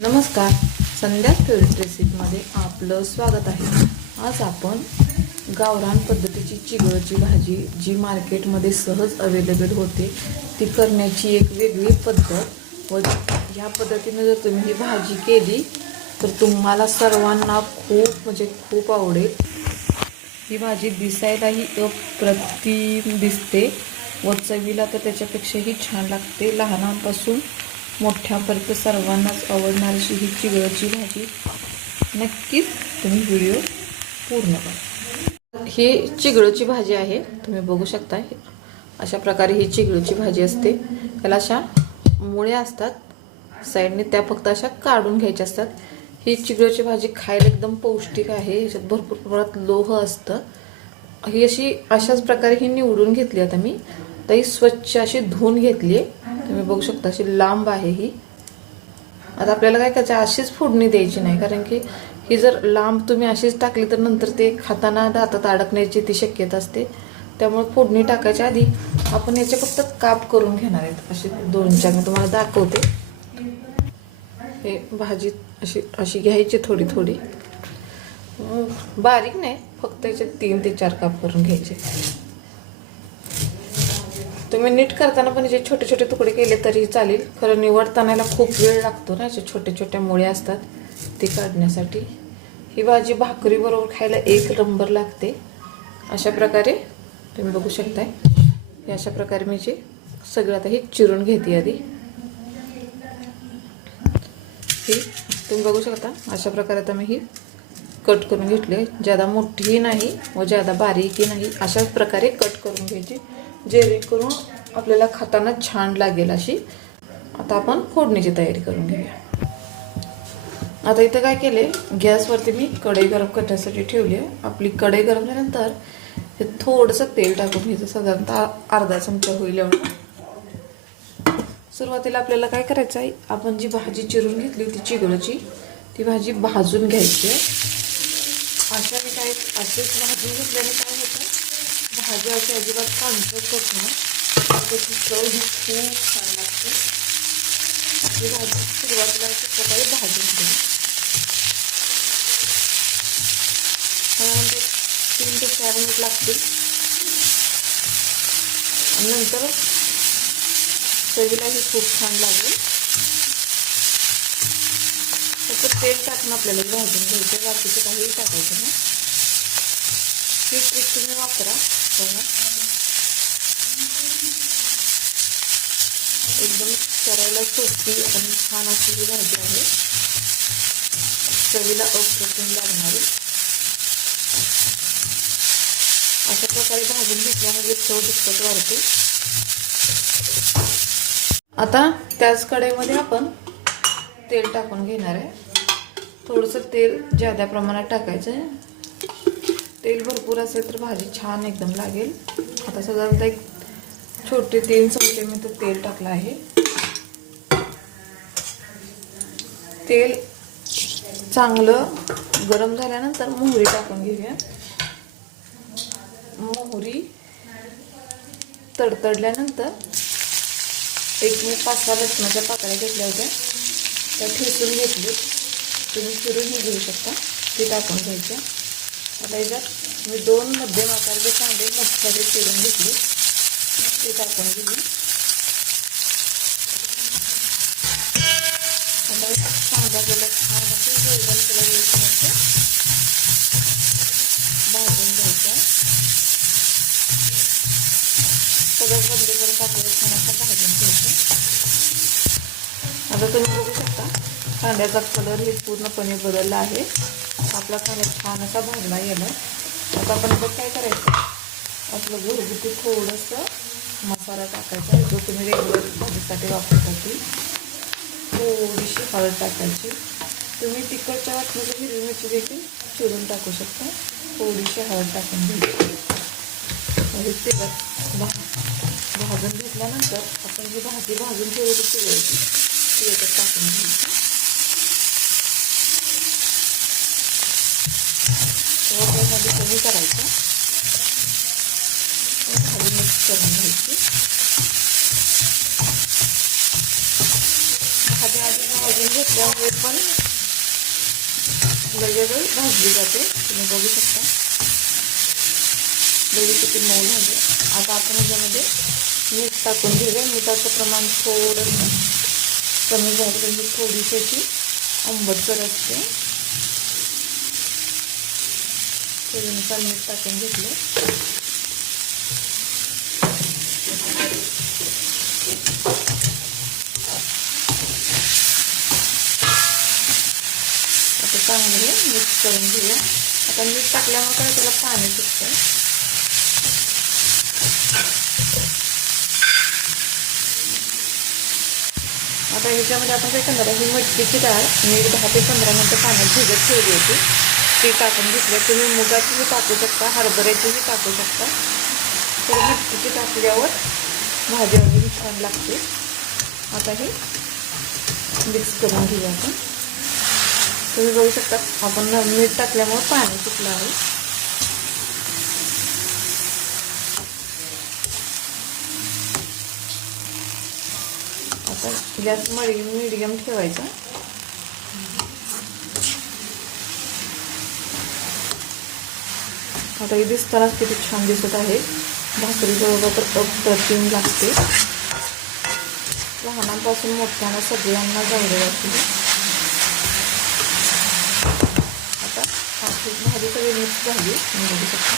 नमस्कार. संध्या फेवरेट रेसिपीमध्ये आपलं स्वागत आहे. आज आपण गावरान पद्धतीची चिगळची भाजी जी मार्केटमध्ये सहज अवेलेबल होते ती करण्याची एक वेगळी पद्धत व ह्या पद्धतीने जर तुम्ही ही भाजी केली तर तुम्हाला सर्वांना खूप म्हणजे खूप आवडेल. ही भाजी दिसायलाही अप्रतिम दिसते व चवीला तर त्याच्यापेक्षाही छान लागते. लहानांपासून मोठ्यापर्यंत सर्वांनाच आवडणारी अशी ही चिगळची भाजी. नक्कीच तुम्ही व्हिडिओ पूर्ण करा ही चिगळची भाजी आहे तुम्ही बघू शकता. अशा प्रकारे ही चिगळची भाजी असते. त्याला अशा मुळ्या असतात. साईडने त्या फक्त अशा काढून घ्यायच्या असतात. ही चिगळची भाजी खायला एकदम पौष्टिक आहे. ह्याच्यात भरपूर प्रमाणात लोह असतं. ही अशी अशाच प्रकारे ही निवडून घेतली आता मी. तर ही स्वच्छ अशी धुवून घेतली आहे. तुम्ही बघू शकता अशी लांब आहे ही. आता आपल्याला काय करायचं अशीच फोडणी द्यायची नाही कारण की ही जर लांब तुम्ही अशीच टाकली तर नंतर ते खाताना दातात अडकण्याची ती शक्यता असते. त्यामुळे फोडणी टाकायच्या आधी आपण याचे फक्त काप करून घेणार आहेत असे दोन चार. मी तुम्हाला दाखवते. हे भाजी अशी अशी घ्यायची थोडी थोडी. बारीक नाही फक्त याचे तीन ते चार काप करून घ्यायचे. तुम्ही नीट करताना पण याचे छोटे छोटे तुकडे केले तरी चालेल. खरं निवडताना याला खूप वेळ लागतो ना याचे छोटे छोट्या मुळे असतात ते काढण्यासाठी. ही भाजी भाकरीबरोबर खायला एक नंबर लागते. अशा प्रकारे तुम्ही बघू शकताय. अशा प्रकारे मी जे सगळं आता हे चिरून घेते आधी. ही तुम्ही बघू शकता. अशा प्रकारे आता मी ही कट करून घेतली ज्यादा मोठीही नाही व ज्यादा बारीकही नाही अशाच प्रकारे कट करून घ्यायची. जेणेकरून आपल्याला खाताना छान लागेल अशी. आता आपण फोडणीची तयारी करून घेऊया. आता इथं काय केले गॅसवरती मी कढई गरम करण्यासाठी ठेवली आहे. आपली कढई गरम झाल्यानंतर हे थोडंसं तेल टाकून घ्यायचं साधारणतः अर्धा चमचा होईल एवढं. सुरुवातीला आपल्याला काय करायचं आहे आपण जी भाजी चिरून घेतली होती चिगळची ती भाजी भाजून घ्यायची आहे. अशा मी काय असेच भाजून घेतल्याने काय होतं भाजी अशी अजिबात पांढरट होत नाही. त्याची चव ही खूप छान लागते. ही भाजी सुरुवातीला अशा प्रकारे भाजून घ्या त्यानंतर तीन ते चार मिनिट लागतील. आणि नंतर चवीलाही खूप छान लागेल. फक्त तेल टाकून आपल्याला भाजून घ्यायचं बाकीचं काहीही टाकायचं नाही. ही ट्रिक तुम्ही वापरा बघा एकदम करायला सोपी आणि छान अशी ही भाजी आहे. चवीला अप्रतिम लागणारी अशा प्रकारे भाजून घेतल्यामध्ये चव दुप्पट वाढते. आता त्याच कढईमध्ये आपण तेल टाकून घेणार आहे. थोडंसं तेल ज्यादा प्रमाणात टाकायचं आहे. तेल भरपूर असेल तर भाजी छान एकदम लागेल. आता साधारणतः एक छोटे तीन चमचे मी तर तेल टाकलं आहे. तेल चांगलं गरम झाल्यानंतर मोहरी टाकून घेऊया. मोहरी तडतडल्यानंतर एक मी पाच सहा लसणाच्या पाकळ्या घेतल्या होत्या. त्या ठेचून घेतली. तुम्ही फिरून घेऊ शकता. ती टाकून घ्यायच्या आता याच्यात मी दोन मध्यम आकाराचे कांदे मोठ्याचे चिरून घेतले. ते टाकून दिली. आता कांदा गेला छान असे गोल्डन कलर भाजून घ्यायचं. सगळं बंदीपर्यंत आपल्याला छान असं भाजून घ्यायचं. आता तुम्ही बघू शकता कांद्याचा कलर हे पूर्णपणे बदलला आहे. आपला कणक छान असा भाजला गेला आता आपण आता काय करायचं. आपलं घरगुती थोडंसं मसाला टाकायचा जो तुम्ही रेग्युलर भाजीसाठी वापरता ती. थोडीशी हळद टाकायची. तुम्ही तिखटच्या वाटमध्ये हिरवी मिरची देखील चिरून टाकू शकता. थोडीशी हळद टाकून घ्यायची. म्हणजे तेलात भा भाजून घेतल्यानंतर आपण जी भाजी भाजून ठेवली चिरवायची ती याच्यात टाकून घ्यायची. व त्यामध्ये कमी करायचं. भाजी मिक्स करून घ्यायची. भाजी आधी भाजून घेतल्यामुळे पण लगेचच भाजली जाते. तुम्ही बघू शकता. लगेच किती मऊ झाले. आता आपण याच्यामध्ये मीठ टाकून घेऊया. मिठाचं प्रमाण थोडंसं कमी झालं म्हणजे थोडीशी अशी आंबटसर असते. चवीनुसार मीठ टाकून घेतलं. आता चांगले मिक्स करून घेऊया. आता मीठ टाकल्यामुळे काय त्याला पाणी सुटतं आता ह्याच्यामध्ये आपण काय करणार आहे? ही मटकीची डाळ मी दहा ते पंधरा मिनटं पाण्यात भिजत ठेवली होती. ते टाकून घेतलं. तुम्ही मुगाचीही टाकू शकता हरभऱ्याचीही टाकू शकता. तर मटकीची टाकल्यावर भाजी अगदी छान लागते. आता हे मिक्स करून घेऊया आपण. तुम्ही बघू शकता आपण मीठ टाकल्यामुळे पाणी सुटलं आहे. आता गॅस मडियम मिडियम ठेवायचा. आता हे दिसतानाच किती छान दिसत आहे. भाकरी बरोबर तर अप्रतिम लागते. लहानांपासून मोठ्यांना सगळ्यांना जायला लागते आता भाजी सगळी मिक्स झाली. तुम्ही बघू शकता.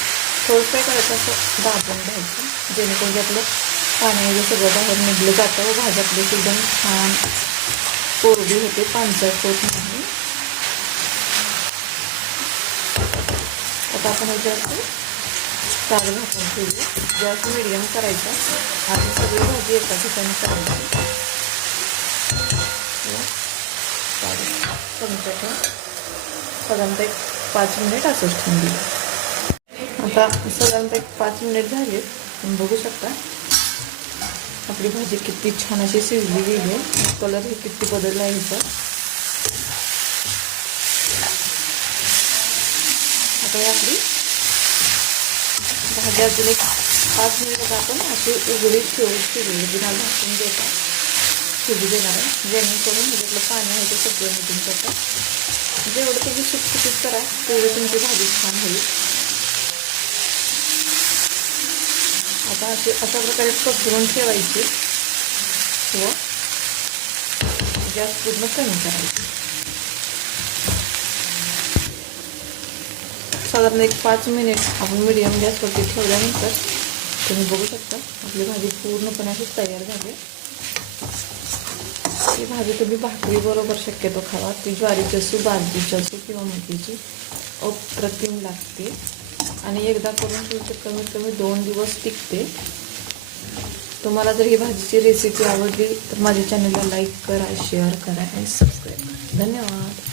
थोडं काय करायचं असं दाबून घ्यायचं. जेणेकरून जे आपलं पाणी सगळं बाहेर निघलं जातं. व भाजी आपली एकदम छान कोरडी होते. पांचट होत नाही आता आपण याच्यावरती ताट झाकून ठेवू गॅस मिडियम करायचा. आणि सगळी भाजी एका ठिकाणी करायची. चमचा साधारणतः एक पाच मिनिट असंच ठेवून आता साधारणतः एक पाच मिनिट झाले. तुम्ही बघू शकता आपली भाजी किती छान अशी शिजली गेली आहे. कलर हे किती बदलला आहे ह्याचा आपली. भाजी अजून एक पाच मिनिटात आपण अशी उघडी शिवून शिजली बिना झाकून देता शिजू देणार आहे. जेणेकरून ह्याच्यातलं पाणी आहे ते सगळं निघून जातं. जेवढं तुम्ही सुटसुटीत करा तेवढी तुमची भाजी छान होईल. आता अशी अशा प्रकारे पसरून ठेवायची. व गॅस पूर्ण कमी करायची. साधारण एक पाच मिनिट आपण मिडियम गॅसवरती ठेवल्यानंतर तुम्ही बघू शकता आपली भाजी पूर्णपणे अशी तयार झाली. ही भाजी तुम्ही भाकरी बरोबर शक्यतो खावा. ती ज्वारीची असू बाजरीची असू किंवा मकीची अप्रतिम लागते. आणि एकदा करून तुमचे कमीत कमी दोन दिवस टिकते. तुम्हाला जर ही भाजीची रेसिपी आवडली तर माझ्या चॅनलला लाईक करा शेअर करा आणि सबस्क्राईब करा. धन्यवाद.